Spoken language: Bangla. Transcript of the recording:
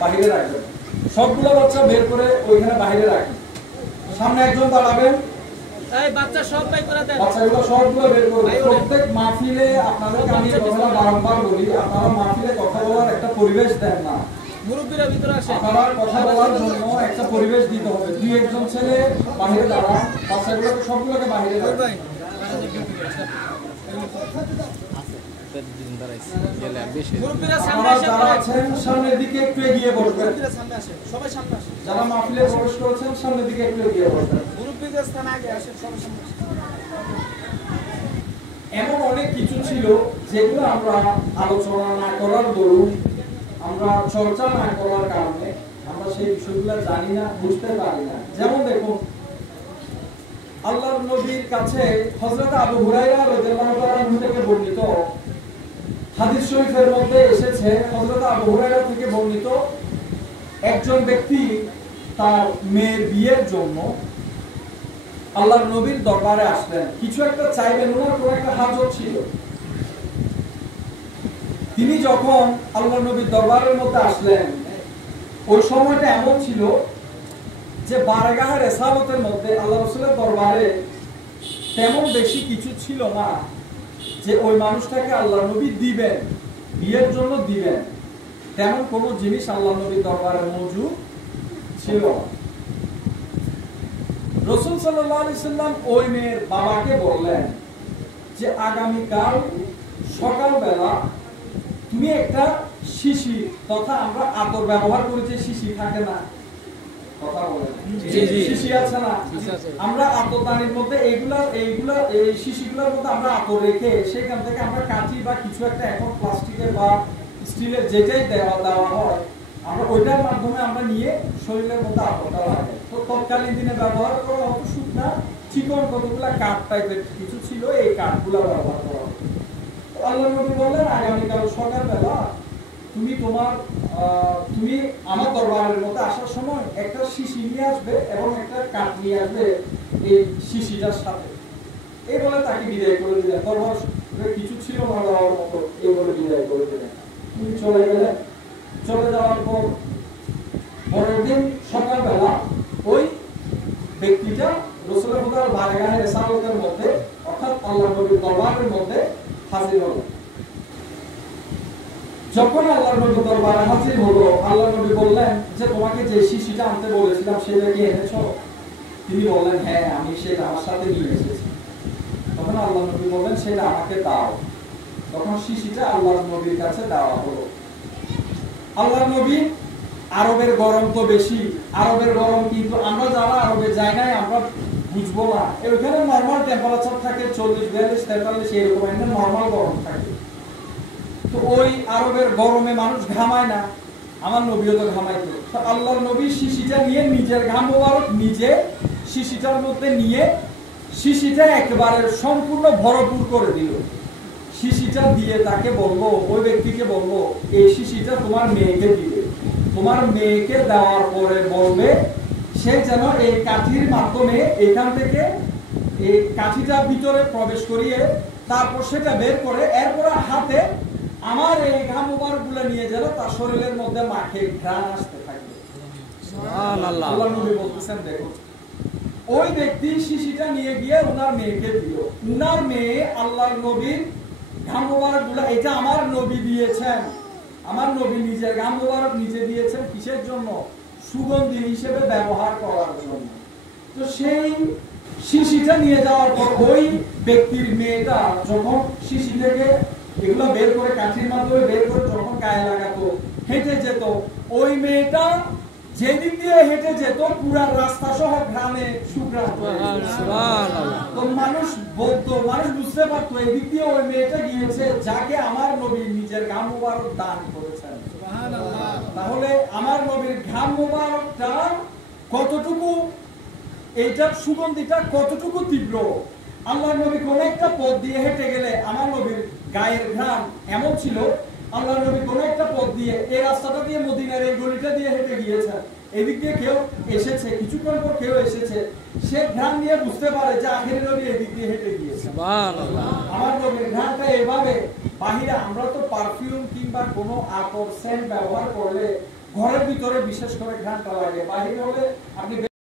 বাহিরে রাখবেন সবগুলো বাচ্চা বের করে ওইখানে বাইরে রাখি। সামনে একজন দাঁড়াবেন, বাচ্চাগুলো সবগুলো বের করে। প্রত্যেক মাহফিলে আপনাদেরকে আমি কথা বারবার বলি, আপনারা মাহফিলে কথা বলার একটা পরিবেশ দেন না। মুরব্বীরা ভিতরে আসে, আপনারা কথা বলার জন্য একটা পরিবেশ দিতে হবে। দুই একজন ছেলে বাইরে দাঁড়ান, বাচ্চাগুলোকে সবগুলোকে বাইরে রাখবেন। সামনের দিকে একটু এগিয়ে বসবেন, যারা মাহফিলে প্রবেশ করেছেন সামনের দিকে একটু এগিয়ে বসবেন। এমন অনেক কিছু ছিল যেগুলো আমরা আলোচনা না করার দরুন, আমরা চর্চা না করার কারণে আমরা সেই বিষয়গুলো জানি না, বুঝতে পারি না। যেমন দেখুন, আল্লাহর নবীর কাছে হযরত আবু হুরায়রা রাদিয়াল্লাহু তাআলা থেকে বর্ণিত হাদিস শরীফের মধ্যে এসেছে, হযরত আবু হুরায়রা থেকে বর্ণিত, একজন ব্যক্তি তার মেয়ের বিয়ের জন্য আল্লাহর নবীর দরবারে আসলেন। কিছু একটা চাইবেন, ওনার কোনো একটা হাজত ছিল। তিনি যখন আল্লাহর নবীর দরবারের মধ্যে আসলেন, ওই সময়টা এমন ছিল যে বারগাহের রেসালতের মধ্যে আল্লাহ রাসূলের দরবারে তেমন বেশি কিছু ছিল না যে ওই মানুষটাকে আল্লাহ নবী দিবেন, বিয়ের জন্য দিবেন। তেমন কোনো জিনিস আল্লাহ নবীর দরবারে মজুদ ছিল না। রাসূল সাল্লাল্লাহু আলাইহি সাল্লাম ওই মেয়ের বাবাকে বললেন যে আগামীকাল সকালবেলা তুমি একটা শিশি, তথা আমরা আতর ব্যবহার করি যে শিশি থাকে না, কথা বলেন, শিশি আছে না, আমরা আতরদানির মধ্যে এইগুলা এই শিশিগুলোর মধ্যে আমরা আতর রেখে সেখান থেকে আমরা কাঠি বা কিছু একটা, এখন প্লাস্টিকের বা স্টিলের যেটাই দেওয়া হয়, আমরা ওইটার মাধ্যমে আমরা নিয়ে শরীরের মধ্যে আতরটা লাগাই। তো তৎকালীন দিনে ব্যবহার করা হতো শুকনা চিকন কতগুলা কাঠ টাইপের কিছু ছিল, এই কাঠগুলো ব্যবহার করা হতো। আল্লাহ নবী বললেন আগামীকাল সকালবেলা তুমি আমার দরবারের মধ্যে আসার সময় একটা শিশি নিয়ে আসবে এবং একটা কাঠ নিয়ে আসবে এই শিশিটার সাথে। এই বলে তাকে বিদায় করে দিলেন। দরবার কিছু ছিল না দেওয়ার মতো, এই বলে বিদায় করে দিলেন। তিনি চলে গেলেন। চলে যাওয়ার পর পরের দিন সকালবেলা ওই ব্যক্তিটা রাসূলুল্লাহর বারগাহে রিসালাতের মধ্যে, অর্থাৎ আল্লাহর নবীর দরবারের মধ্যে হাজির হলো। যখন আল্লাহর নবীর দরবারে হাজির হলো, আল্লাহর নবী বললেন যে তোমাকে যে শিশিটা আনতে বলেছিলাম সেটা কি এনেছো? তিনি বললেন হ্যাঁ, আমি সেটা আমার সাথে নিয়ে এসেছি। তখন আল্লাহর নবী বললেন সেটা আমাকে দাও। তখন শিশিটা আল্লাহর নবীর কাছে দেওয়া হলো। আল্লাহর নবী, আরবের গরম তো বেশি, আরবের গরম কিন্তু আমরা যারা আরবে যাই নাই আমরা বুঝবো না। এখানে নরমাল টেম্পারেচার থাকে 40, 42, 43 এরকম একটা নরমাল গরম থাকে। তো ওই আরবের গরমে মানুষ ঘামায় না, আমার নবীও তো ঘামাইতো। তো আল্লাহর নবী শিশিটা নিয়ে নিজের ঘাম মোবারক নিজে শিশিটার মধ্যে নিয়ে শিশিটা একেবারে সম্পূর্ণ ভরপুর করে দিল। শিশিটা দিয়ে তাকে বলবো, ওই ব্যক্তিকে বলবো এই শিশিটা তোমার মেয়েকে দিবে। তোমার মেয়েকে দেওয়ার পরে বলবে সে যেন এই কাঠির মাধ্যমে এখান থেকে এই কাঠিটা ভিতরে প্রবেশ করিয়ে তারপর সেটা বের করে এরপর হাতে আমার এই ঘাম মুবারকগুলো নিয়ে যেন তার শরীরের মধ্যে মাখে ঘ্রাণ আসতে থাকবে। সুবহানাল্লাহ। আল্লাহর নবী বলতেছেন দেখো, ওই ব্যক্তি শিশিটা নিয়ে গিয়ে ওনার মেয়েকে দিল। ওনার মেয়ে আল্লাহর নবীর ঘাম মুবারকগুলো, এটা আমার নবী দিয়েছেন, আমার নবী নিজের ঘাম মুবারক নিজে দিয়েছেন। কিসের জন্য? সুগন্ধি হিসেবে ব্যবহার করার জন্য। তো সেই শিশিটা নিয়ে যাওয়ার পর ওই ব্যক্তির মেয়েটা যখন শিশি থেকে এগুলো বের করে কাঠির মাধ্যমে বের করে যখন গায়ে লাগাতো, হেঁটে যেত, ওই মেয়েটা যেদিক দিয়ে হেঁটে যেত পুরো রাস্তা সহ ঘ্রাণে সুঘ্রাণ। তো মানুষ বলতো, মানুষ বুঝতে পারতো এদিক দিয়ে ওই মেয়েটা গিয়েছে যাকে আমার নবী নিজের ঘাম মুবারক দান করেছেন। তাহলে আমার নবীর ঘাম মুবারকটা কতটুকু, এইটার সুগন্ধিটা কতটুকু তীব্র। আল্লাহর নবী কোন একটা পথ দিয়ে হেঁটে গেলে আমার নবীর গায়ের ঘ্রাণ এমন ছিল, আল্লাহর নবী কোন একটা পথ দিয়ে এই রাস্তাটা দিয়ে মদিনার এই গলিটা দিয়ে হেঁটে গিয়েছেন, এদিক দিয়ে কেউ এসেছে, কিছুক্ষণ পর কেউ এসেছে, সে ঘ্রাণ নিয়ে বুঝতে পারে যে আখেরি নবী এদিক দিয়ে হেঁটে গিয়েছে। আমার নবীর ঘ্রাণটা এভাবে বাহিরে, আমরা তো পারফিউম কিংবা কোনো আতর সেন্ট ব্যবহার করলে ঘরের ভিতরে বিশেষ করে ঘ্রাণটা লাগে, বাহিরে হলে আপনি